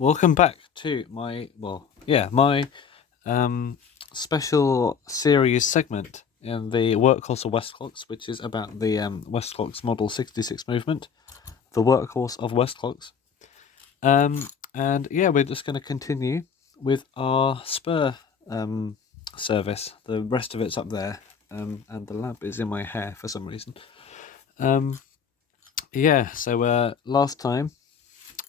Welcome back to my special series segment in the Workhorse of Westclox, which is about the Westclox Model 66 movement, the Workhorse of Westclox. And yeah, we're just going to continue with our Spur service. The rest of it's up there, and the lamp is in my hair for some reason. So last time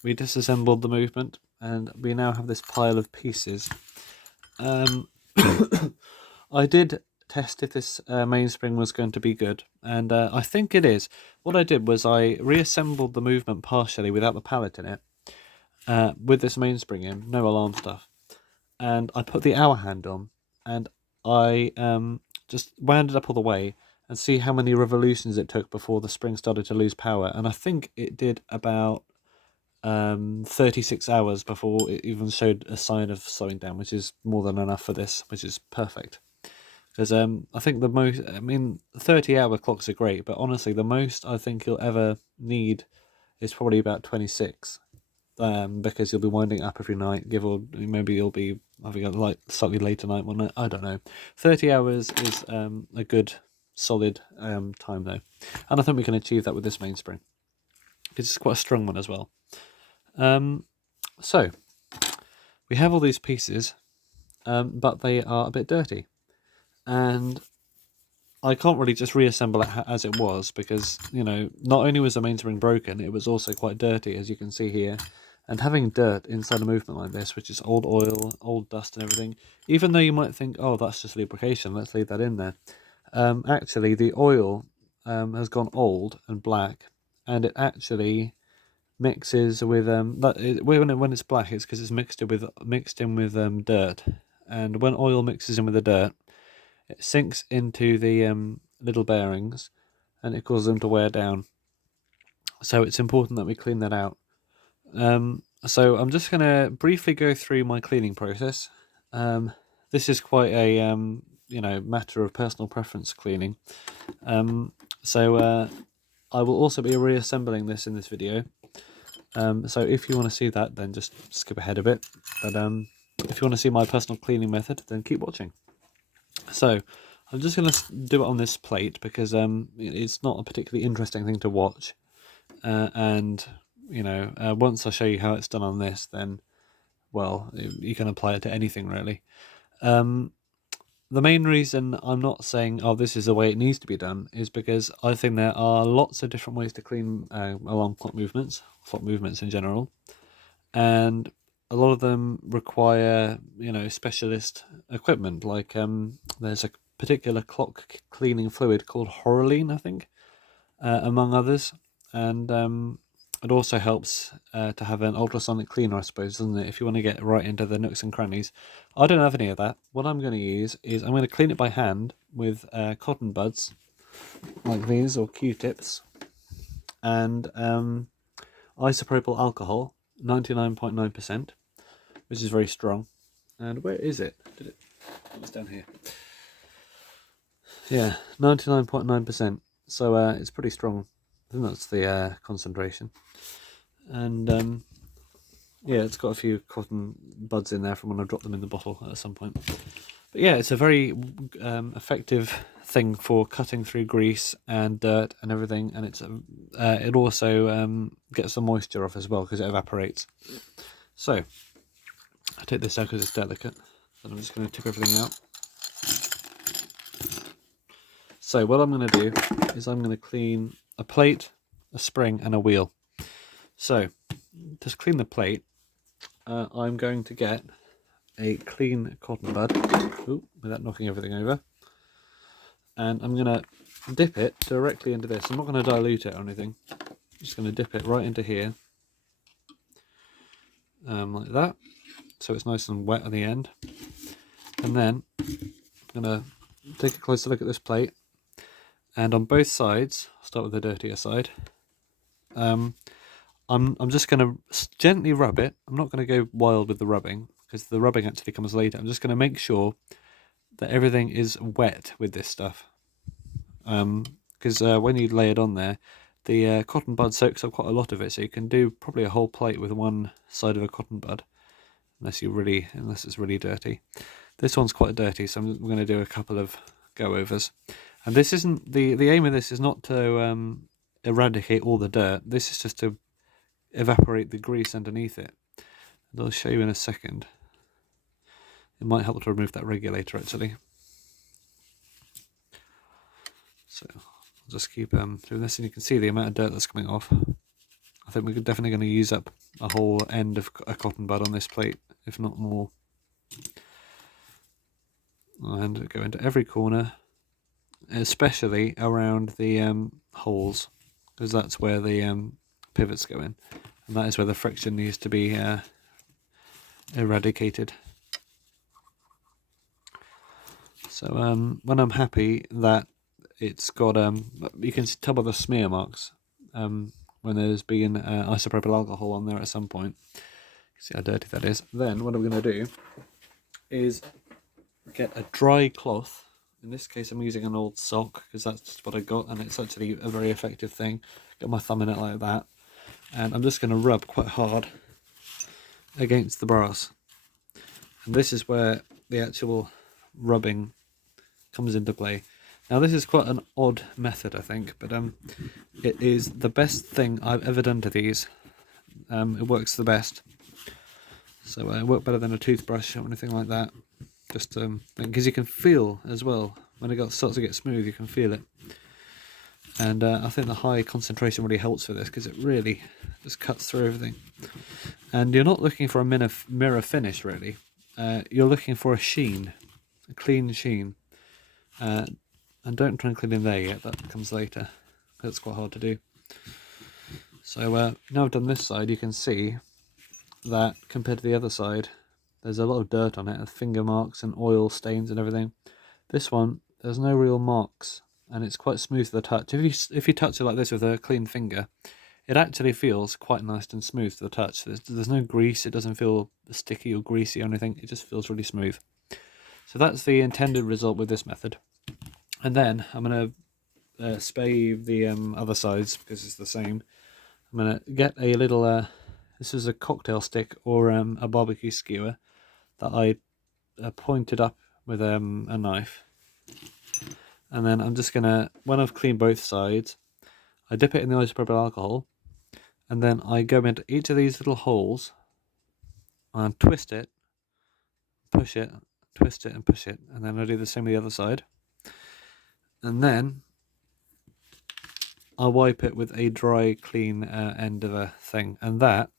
we disassembled the movement, and we now have this pile of pieces. I did test if this mainspring was going to be good, and I think it is. What I did was I reassembled the movement partially without the pallet in it, with this mainspring in, no alarm stuff, and I put the hour hand on, and I just wound it up all the way and see how many revolutions it took before the spring started to lose power, and I think it did about 36 hours before it even showed a sign of slowing down, which is more than enough for this, which is perfect. Because I think 30-hour clocks are great, but honestly, the most I think you'll ever need is probably about 26. Because you'll be winding up every night, maybe you'll be having a slightly later night one night, I don't know. 30 hours is a good, solid time though. And I think we can achieve that with this mainspring. It's quite a strong one as well. So we have all these pieces, but they are a bit dirty, and I can't really just reassemble it as it was, because not only was the mainspring broken, it was also quite dirty, as you can see here. And having dirt inside a movement like this, which is old oil, old dust and everything, even though you might think, oh, that's just lubrication, let's leave that in there. Actually, the oil has gone old and black, and it actually mixes with when it's black, it's because it's mixed in with dirt, and when oil mixes in with the dirt, it sinks into the little bearings, and it causes them to wear down. So it's important that we clean that out. So I'm just going to briefly go through my cleaning process. This is quite a matter of personal preference cleaning. So I will also be reassembling this in this video. So if you want to see that, then just skip ahead a bit. But if you want to see my personal cleaning method, then keep watching. So I'm just going to do it on this plate because it's not a particularly interesting thing to watch. And once I show you how it's done on this, then, well, you can apply it to anything really. The main reason I'm not saying, oh, this is the way it needs to be done, is because I think there are lots of different ways to clean alarm clock movements in general, and a lot of them require, specialist equipment. Like there's a particular clock cleaning fluid called Horolene, I think, among others, and it also helps to have an ultrasonic cleaner, I suppose, doesn't it? If you want to get right into the nooks and crannies. I don't have any of that. What I'm going to use is I'm going to clean it by hand with cotton buds, like these, or Q-tips, and isopropyl alcohol, 99.9%, which is very strong. And where is it? It's down here. Yeah, 99.9%. So it's pretty strong. I think that's the concentration. And yeah, it's got a few cotton buds in there from when I dropped them in the bottle at some point. But yeah, it's a very effective thing for cutting through grease and dirt and everything, and it also gets the moisture off as well because it evaporates. So I take this out because it's delicate, and I'm just going to tip everything out. So what I'm going to do is I'm going to clean a plate, a spring, and a wheel. So to clean the plate, I'm going to get a clean cotton bud, without knocking everything over, and I'm going to dip it directly into this. I'm not going to dilute it or anything. I'm just going to dip it right into here, like that, so it's nice and wet at the end. And then I'm going to take a closer look at this plate, and on both sides, I'll start with the dirtier side. I'm just going to gently rub it. I'm not going to go wild with the rubbing, because the rubbing actually comes later. I'm just going to make sure that everything is wet with this stuff. Because when you lay it on there, The cotton bud soaks up quite a lot of it, so you can do probably a whole plate with one side of a cotton bud, unless it's really dirty. This one's quite dirty, so I'm going to do a couple of go-overs. And this isn't the aim of this is not to eradicate all the dirt. This is just to evaporate the grease underneath it. And I'll show you in a second. It might help to remove that regulator actually. So I'll just keep doing this, and you can see the amount of dirt that's coming off. I think we're definitely going to use up a whole end of a cotton bud on this plate, if not more. And go into every corner, especially around the holes, because that's where the pivots go in, and that is where the friction needs to be eradicated. So when I'm happy that it's got you can tell by the smear marks when there's been isopropyl alcohol on there at some point. See how dirty that is. Then what I'm going to do is get a dry cloth. In this case I'm using an old sock because that's what I got, and it's actually a very effective thing. Get my thumb in it like that, and I'm just going to rub quite hard against the brass. And this is where the actual rubbing comes into play. Now this is quite an odd method, I think, but it is the best thing I've ever done to these. It works the best. So it worked better than a toothbrush or anything like that. Just because you can feel as well when it starts to get smooth, you can feel it. And I think the high concentration really helps for this because it really just cuts through everything. And you're not looking for a mirror finish really. You're looking for a sheen, a clean sheen. And don't try and clean in there yet, that comes later. That's quite hard to do. So now I've done this side, you can see that compared to the other side, there's a lot of dirt on it, finger marks and oil stains and everything. This one, there's no real marks, and it's quite smooth to the touch. If you touch it like this with a clean finger, it actually feels quite nice and smooth to the touch. There's no grease, it doesn't feel sticky or greasy or anything, it just feels really smooth. So that's the intended result with this method. And then I'm going to spray the other sides because it's the same. I'm going to get a little, this is a cocktail stick or a barbecue skewer that I pointed up with a knife. And then I'm just going to, when I've cleaned both sides, I dip it in the isopropyl alcohol, and then I go into each of these little holes and twist it, push it, twist it and push it, and then I do the same with the other side. And then I wipe it with a dry, clean end of a thing, and that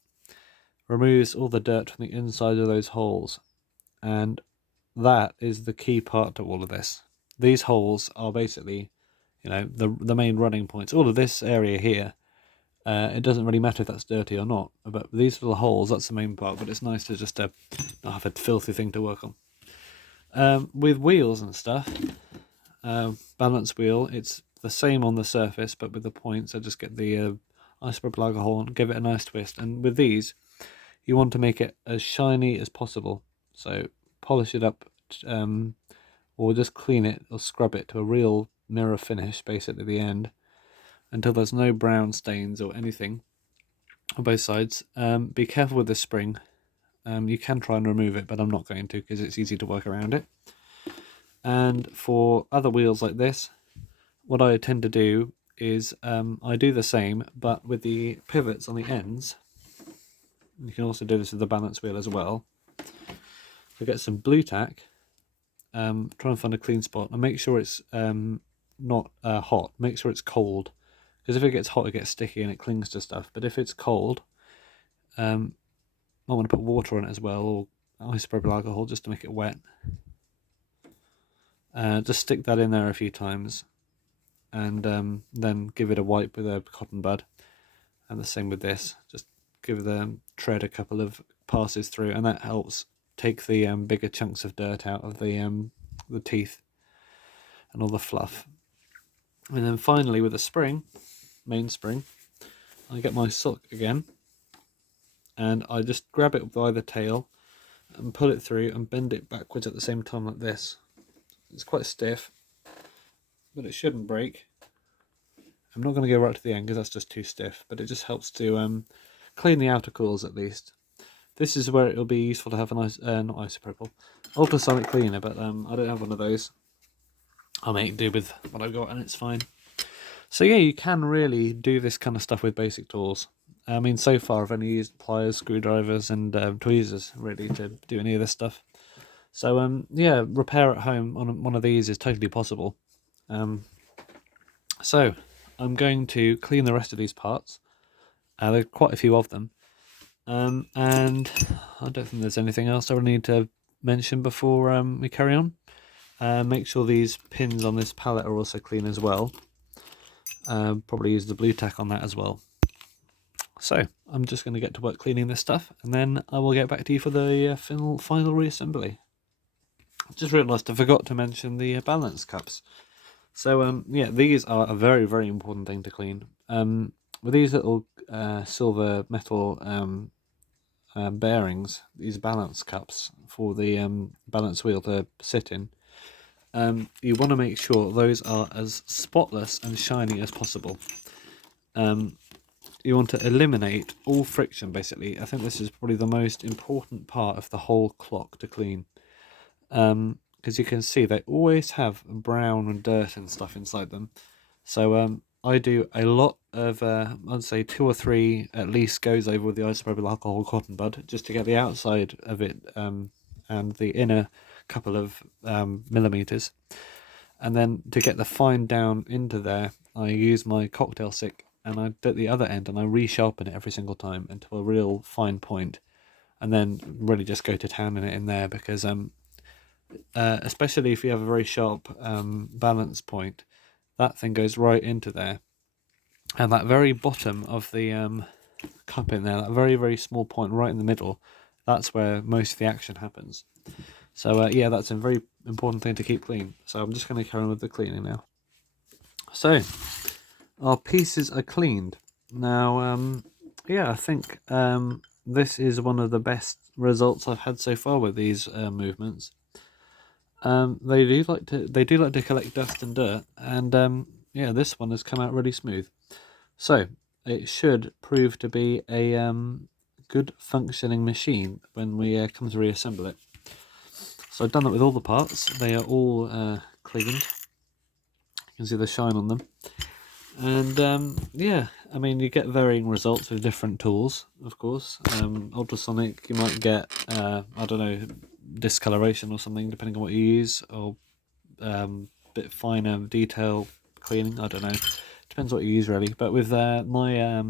removes all the dirt from the inside of those holes. And that is the key part to all of this. These holes are basically, the main running points. All of this area here, it doesn't really matter if that's dirty or not, but these little holes, that's the main part. But it's nice to just not have a filthy thing to work on. With wheels and stuff, balance wheel, it's the same on the surface, but with the points I just get the isopropyl alcohol and give it a nice twist. And with these, you want to make it as shiny as possible, so polish it up, or just clean it or scrub it to a real mirror finish basically at the end, until there's no brown stains or anything on both sides. Be careful with the spring. You can try and remove it, but I'm not going to because it's easy to work around it. And for other wheels like this, what I tend to do is I do the same, but with the pivots on the ends. You can also do this with the balance wheel as well. I get some blue tack, try and find a clean spot, and make sure it's not hot, make sure it's cold. Because if it gets hot, it gets sticky and it clings to stuff. But if it's cold, I want to put water on it as well, or isopropyl alcohol just to make it wet. Just stick that in there a few times, and then give it a wipe with a cotton bud. And the same with this, just give the tread a couple of passes through, and that helps take the bigger chunks of dirt out of the teeth and all the fluff. And then finally with the spring, main spring, I get my sock again, and I just grab it by the tail and pull it through and bend it backwards at the same time like this. It's quite stiff, but it shouldn't break. I'm not going to go right to the end because that's just too stiff, but it just helps to clean the outer cores at least. This is where it'll be useful to have an not isopropyl, ultrasonic cleaner, but I don't have one of those. I'll make do with what I've got and it's fine. So yeah, you can really do this kind of stuff with basic tools. I mean, so far I've only used pliers, screwdrivers and tweezers really to do any of this stuff. So yeah, repair at home on one of these is totally possible. So I'm going to clean the rest of these parts. There are quite a few of them. And I don't think there's anything else I really need to mention before we carry on. Make sure these pins on this pallet are also clean as well. Probably use the blue tack on that as well. So I'm just going to get to work cleaning this stuff, and then I will get back to you for the final reassembly. I just realised I forgot to mention the balance cups. So yeah, these are a very, very important thing to clean. With these little silver metal bearings, these balance cups for the balance wheel to sit in, you want to make sure those are as spotless and shiny as possible. You want to eliminate all friction, basically. I think this is probably the most important part of the whole clock to clean. Because you can see they always have brown and dirt and stuff inside them. So I do a lot of, I'd say 2 or 3 at least goes over with the isopropyl alcohol cotton bud, just to get the outside of it and the inner couple of millimeters. And then to get the fine down into there, I use my cocktail stick and I do at the other end and I resharpen it every single time until a real fine point, and then really just go to town in it in there, because especially if you have a very sharp balance point, that thing goes right into there, and that very bottom of the cup in there, that very, very small point right in the middle, that's where most of the action happens. So yeah, that's a very important thing to keep clean. So I'm just going to carry on with the cleaning now. So our pieces are cleaned now. Yeah, I think this is one of the best results I've had so far with these movements. They do like to collect dust and dirt, and yeah, this one has come out really smooth. So it should prove to be a good functioning machine when we come to reassemble it. So I've done that with all the parts. They are all cleaned. You can see the shine on them. And yeah, I mean, you get varying results with different tools, of course. Ultrasonic, you might get, I don't know, discoloration or something, depending on what you use, or bit finer detail cleaning, I don't know. Depends what you use, really. But with my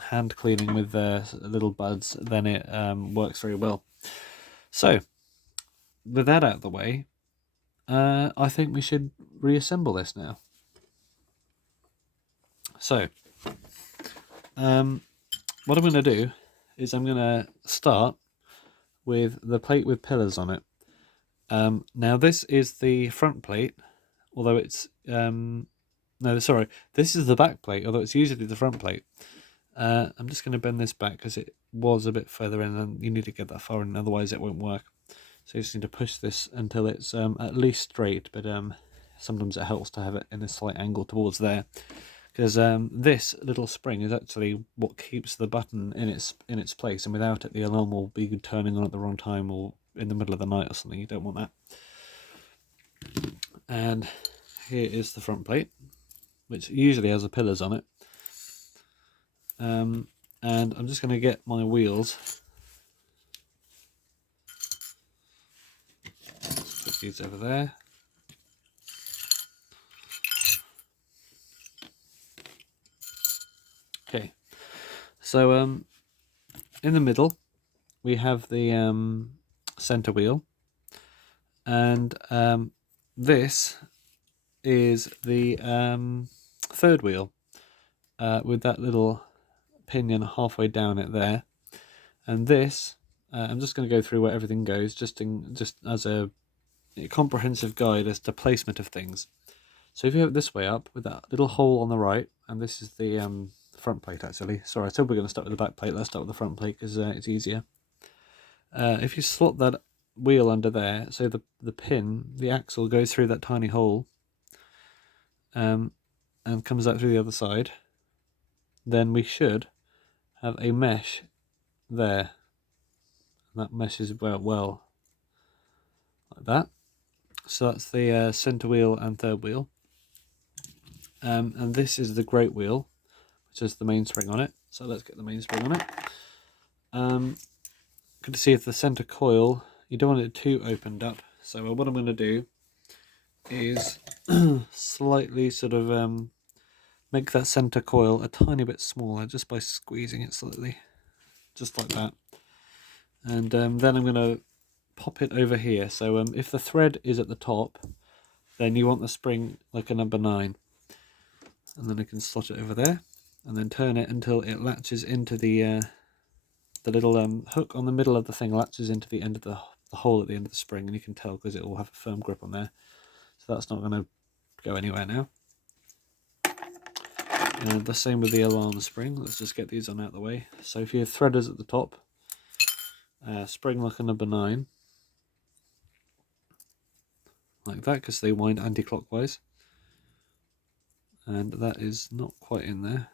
hand cleaning with little buds, then it works very well. So, with that out of the way, I think we should reassemble this now. So, what I'm going to do is I'm going to start with the plate with pillars on it. Now this is the front plate, although it's no, sorry, this is the back plate, although it's usually the front plate. I'm just going to bend this back because it was a bit further in, and you need to get that far in, otherwise it won't work. So you just need to push this until it's at least straight, but sometimes it helps to have it in a slight angle towards there, because this little spring is actually what keeps the button in its place, and without it the alarm will be turning on at the wrong time or in the middle of the night or something. You don't want that. And here is the front plate, which usually has the pillars on it. And I'm just going to get my wheels. Let's put these over there. Okay, so in the middle we have the center wheel, and this is the third wheel with that little pinion halfway down it there, and this I'm just going to go through where everything goes, just as a comprehensive guide as to placement of things. So if you have it this way up with that little hole on the right, and this is the front plate actually. Sorry, I said we're going to start with the back plate. Let's start with the front plate because it's easier. If you slot that wheel under there, so the pin, the axle goes through that tiny hole, and and comes out through the other side, then we should have a mesh there. And that meshes well like that. So that's the centre wheel and third wheel. And this is the great wheel, which has the mainspring on it. So let's get the mainspring on it. Good to see if the centre coil, you don't want it too opened up. So what I'm going to do is slightly sort of make that centre coil a tiny bit smaller just by squeezing it slightly, just like that. And then I'm going to pop it over here. So if the thread is at the top, then you want the spring like a number 9. And then I can slot it over there and then turn it until it latches into the little hook on the middle of the thing, latches into the end of the hole at the end of the spring, and you can tell because it will have a firm grip on there. So that's not going to go anywhere now. And the same with the alarm spring. Let's just get these on out of the way. So if your thread is at the top, spring like a number 9, like that, because they wind anti-clockwise. And that is not quite in there.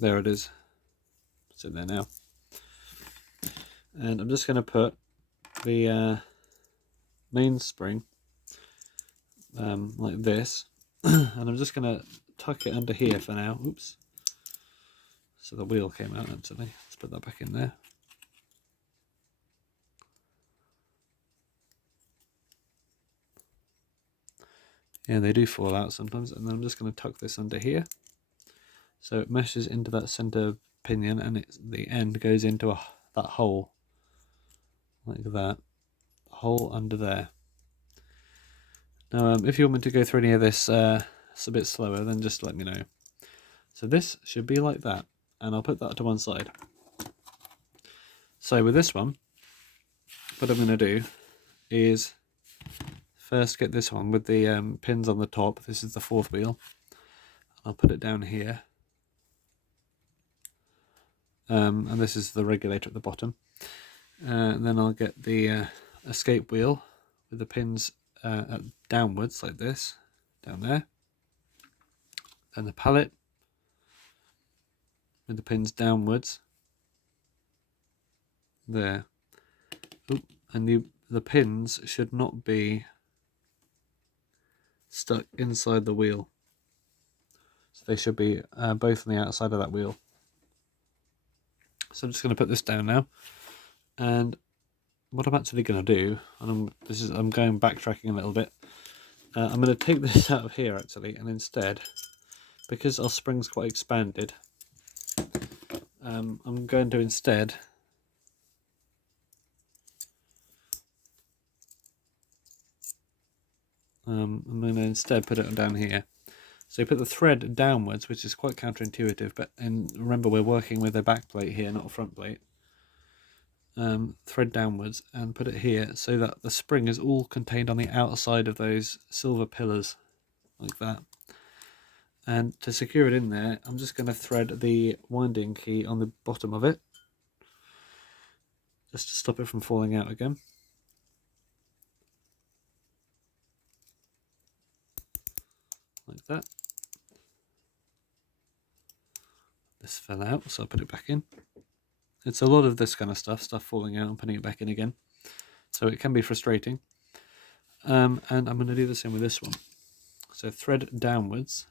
There it is. It's in there now. And I'm just going to put the main spring like this, and I'm just going to tuck it under here for now. Oops. So the wheel came out actually. Let's put that back in there. Yeah, they do fall out sometimes. And then I'm just going to tuck this under here, so it meshes into that center pinion, and the end goes into that hole like that. Hole under there. Now, if you want me to go through any of this it's a bit slower, then just let me know. So this should be like that, and I'll put that to one side. So with this one, what I'm going to do is first get this one with the pins on the top. This is the 4th wheel. I'll put it down here. And this is the regulator at the bottom. And then I'll get the escape wheel with the pins downwards like this, down there. And the pallet with the pins downwards there. Oop, and the pins should not be stuck inside the wheel, so they should be both on the outside of that wheel. So I'm just going to put this down now, and what I'm actually going to do, and I'm going backtracking a little bit. I'm going to take this out of here actually, and instead, because our spring's quite expanded, I'm going to instead put it down here. So you put the thread downwards, which is quite counterintuitive, but remember we're working with a back plate here, not a front plate. Thread downwards and put it here so that the spring is all contained on the outside of those silver pillars, like that. And to secure it in there, I'm just going to thread the winding key on the bottom of it, just to stop it from falling out again. Like that. This fell out, so I'll put it back in. It's a lot of this kind of stuff falling out and putting it back in again. So it can be frustrating. And I'm going to do the same with this one. So thread downwards,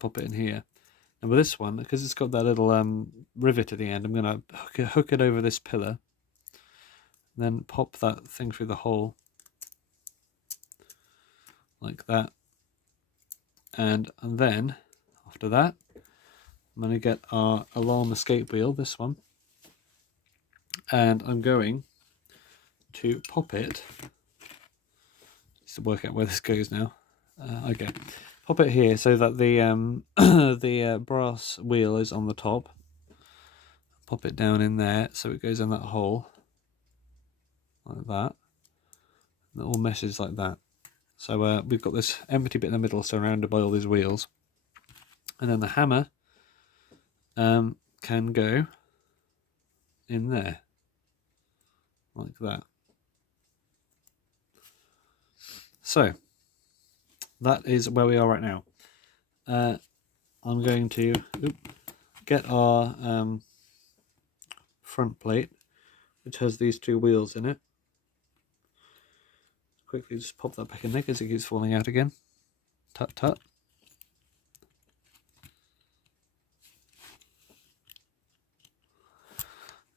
pop it in here. And with this one, because it's got that little rivet at the end, I'm going to hook it over this pillar. Then pop that thing through the hole. Like that. And then, after that, I'm going to get our alarm escape wheel, this one. And I'm going to pop it, just to work out where this goes now. Okay, pop it here so that the the brass wheel is on the top. Pop it down in there so it goes in that hole, like that. And it all meshes like that. So we've got this empty bit in the middle surrounded by all these wheels. And then the hammer can go in there, like that. So that is where we are right now. I'm going to get our front plate, which has these two wheels in it. Quickly just pop that back in there because it keeps falling out again. Tut tut.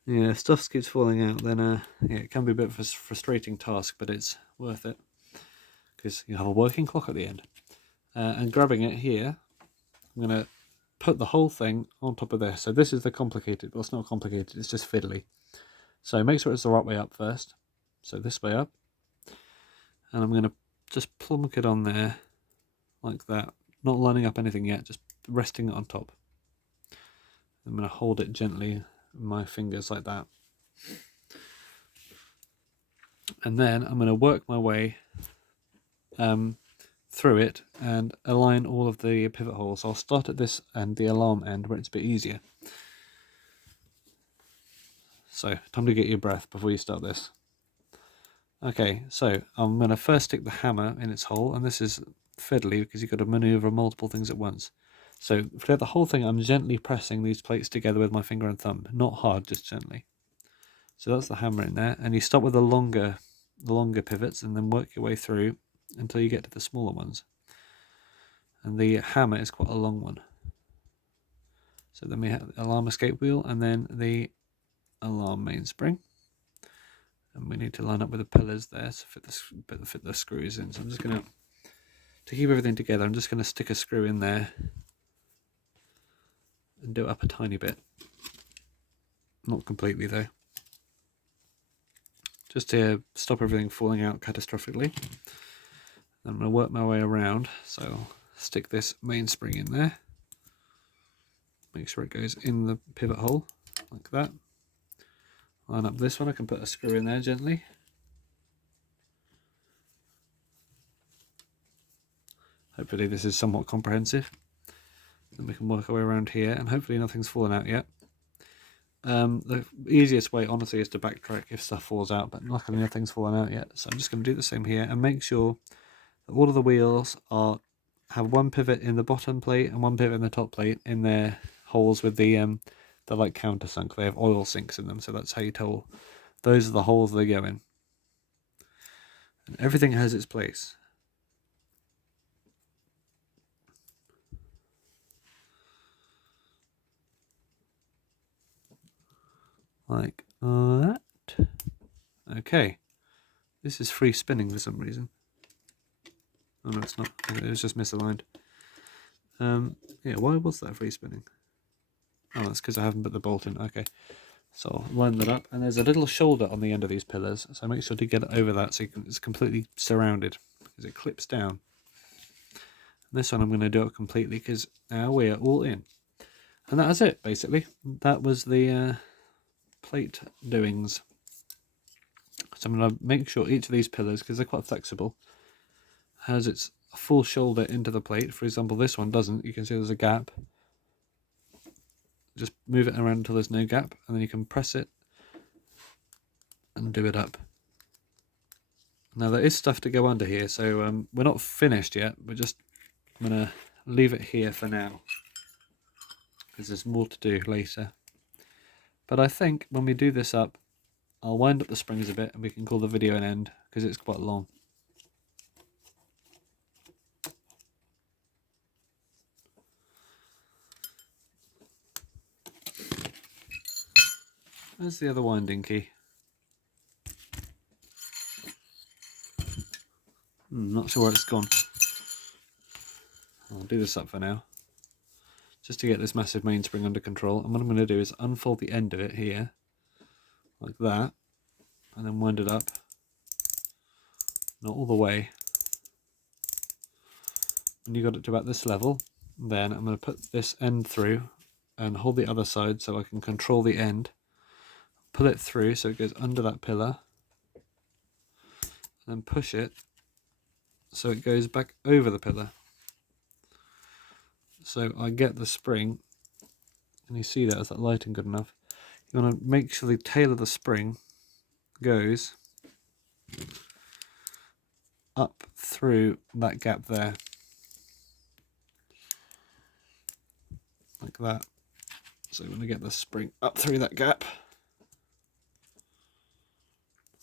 Yeah, stuff keeps falling out, then yeah, it can be a bit of a frustrating task, but it's worth it because you have a working clock at the end. And grabbing it here, I'm going to put the whole thing on top of this. So this is the complicated, well, it's not complicated, it's just fiddly. So make sure it's the right way up first. So this way up. And I'm going to just plonk it on there like that. Not lining up anything yet, just resting it on top. I'm going to hold it gently with my fingers like that. And then I'm going to work my way through it and align all of the pivot holes. So I'll start at this end, the alarm end, where it's a bit easier. So, time to get your breath before you start this. Okay, so I'm going to first stick the hammer in its hole, and this is fiddly because you've got to maneuver multiple things at once. So, for the whole thing, I'm gently pressing these plates together with my finger and thumb. Not hard, just gently. So that's the hammer in there, and you start with the longer pivots and then work your way through until you get to the smaller ones. And the hammer is quite a long one. So then we have the alarm escape wheel and then the alarm mainspring. And we need to line up with the pillars there to fit the screws in. So I'm just going to keep everything together, I'm just going to stick a screw in there and do it up a tiny bit. Not completely though. Just to stop everything falling out catastrophically. Then I'm going to work my way around. So stick this mainspring in there. Make sure it goes in the pivot hole like that. Line up this one, I can put a screw in there gently. Hopefully this is somewhat comprehensive. Then we can work our way around here and hopefully nothing's fallen out yet. The easiest way honestly is to backtrack if stuff falls out, but luckily nothing's fallen out yet. So I'm just going to do the same here and make sure that all of the wheels have one pivot in the bottom plate and one pivot in the top plate in their holes with the they're like countersunk. They have oil sinks in them, so that's how you tell those are the holes they go in. And everything has its place. Like that. Okay. This is free spinning for some reason. Oh no, it's not. It was just misaligned. Yeah, why was that free spinning? Oh, that's because I haven't put the bolt in. Okay. So I'll line that up, and there's a little shoulder on the end of these pillars, so make sure to get it over that so it's completely surrounded, because it clips down. And this one I'm going to do it completely, because now we are all in. And that was it, basically. That was the plate doings. So I'm going to make sure each of these pillars, because they're quite flexible, has its full shoulder into the plate. For example, this one doesn't. You can see there's a gap. Just move it around until there's no gap, and then you can press it and do it up. Now there is stuff to go under here, so we're not finished yet. I'm going to leave it here for now, because there's more to do later. But I think when we do this up, I'll wind up the springs a bit and we can call the video an end, because it's quite long. Where's the other winding key? Not sure where it's gone. I'll do this up for now, just to get this massive mainspring under control. And what I'm going to do is unfold the end of it here, like that, and then wind it up. Not all the way. When you got it to about this level, then I'm going to put this end through and hold the other side so I can control the end. Pull it through so it goes under that pillar, and then push it so it goes back over the pillar. So I get the spring, and you see that, is that lighting good enough? You want to make sure the tail of the spring goes up through that gap there, like that. So we're going to get the spring up through that gap,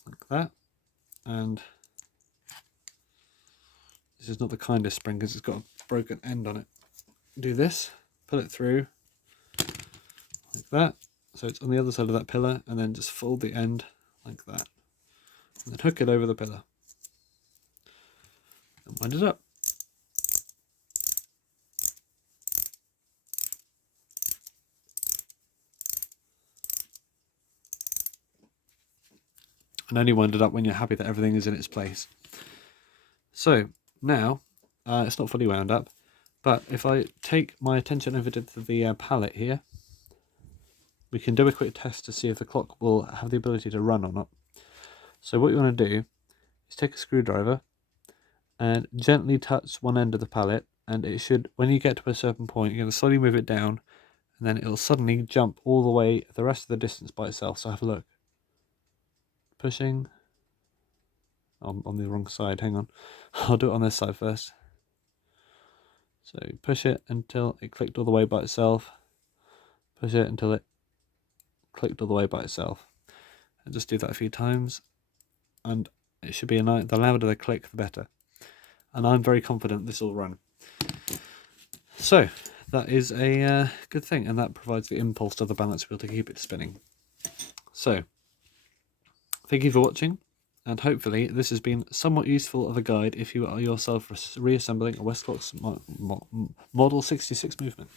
like that. And this is not the kindest spring because it's got a broken end on it. Do this, pull it through, like that. So it's on the other side of that pillar, and then just fold the end like that. And then hook it over the pillar. And wind it up. And only wind it up when you're happy that everything is in its place. So now, it's not fully wound up, but if I take my attention over to the pallet here, we can do a quick test to see if the clock will have the ability to run or not. So what you want to do is take a screwdriver and gently touch one end of the pallet, and it should, when you get to a certain point, you're going to slowly move it down, and then it'll suddenly jump all the way the rest of the distance by itself. So have a look. Pushing. On the wrong side, hang on. I'll do it on this side first. So push it until it clicked all the way by itself. Push it until it clicked all the way by itself. And just do that a few times, and it should be the louder the click, the better. And I'm very confident this will run. So that is a good thing, and that provides the impulse to the balance wheel to keep it spinning. So thank you for watching, and hopefully this has been somewhat useful of a guide if you are yourself reassembling a Westclox Model 66 movement.